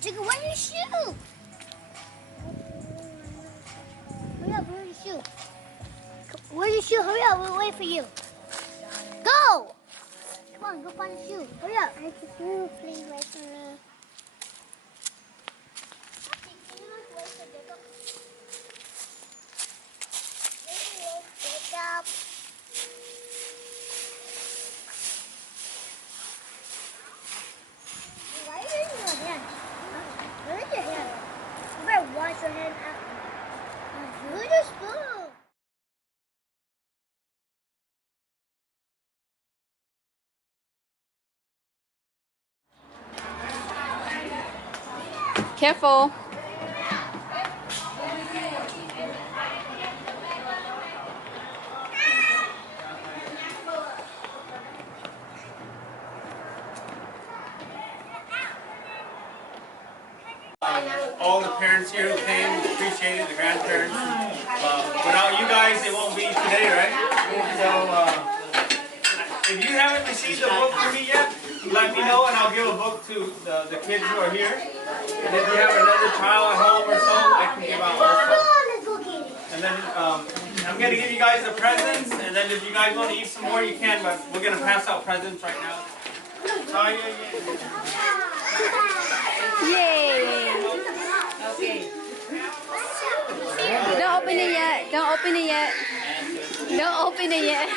Chicken, where's your shoe? Hurry up, where's your shoe? Where's your shoe? Hurry up, we'll wait for you. Go! Come on, go find the shoe. Hurry up. I have the shoe, please wait for me. Why are you using your hand? Where is your hand? You better wash your hand after. Use your spoon. Careful. All the parents here who came, appreciate it, the grandparents. Without you guys, it won't be today, right? So, if you haven't received a book from me yet, let me know and I'll give a book to the kids who are here. And if you have another child at home or so, I can give out also. And then I'm going to give you guys the presents, and then if you guys want to eat some more, you can, but we're going to pass out presents right now. Yay! Okay. Don't open it yet. Don't open it yet. Don't open it yet.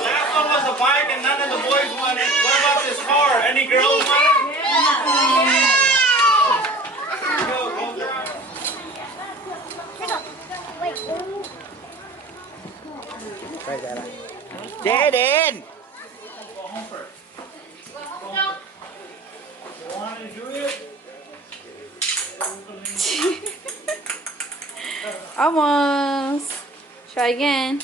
Last one was a bike and none of the boys wanted. What about this car? Any girls want it? Jaden! Go home first. You want to do it? Almost. Try again.